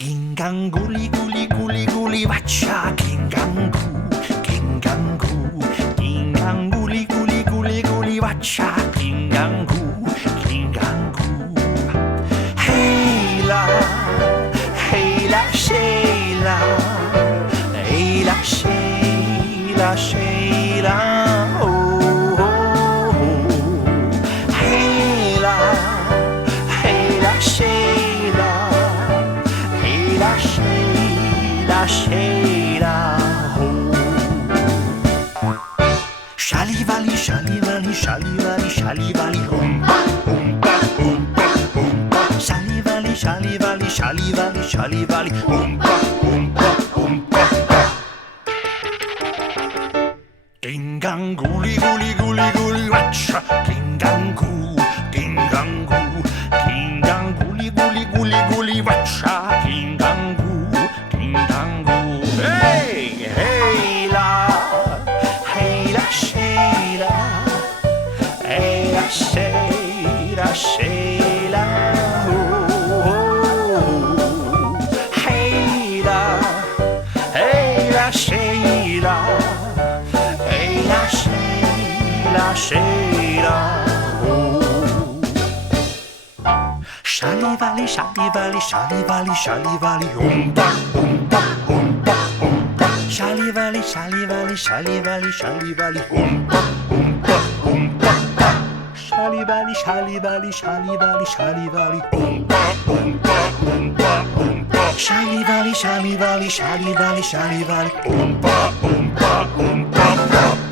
Guli guli guli guli bacia Kingangu Kingangu Guli guli guli guli bacia Kingangu Kingangu Hey la Sheila Hey la Sheila Sheila oh, oh, oh. Hey la Sheila Sheila, oh. Shalivali, shalivali, shalivali, shalivali, humpa, humpa, humpa, humpa. Shalivali, shalivali, shalivali, shalivali, humpa, humpa, humpa. Guli, guli, guli, guli, watcha. Kingangu, kingangu, kinganguli, guli, guli, guli, watcha. Kingangu. Hey, hey la Sheila, hey la Sheila, Sheila, oh, oh. Hey la Sheila, hey la Sheila, Sheila, oh. Shalivali, shalivali, shalivali, shalivali, humpa, humpa, humpa, humpa. Shalivali, shalivali, shalivali, shalivali, humpa, humpa, humpa. Shalivali, shalivali, shalivali, shalivali, humpa, humpa, humpa, humpa. Shalivali, shalivali, shalivali, shalivali, humpa, humpa, humpa.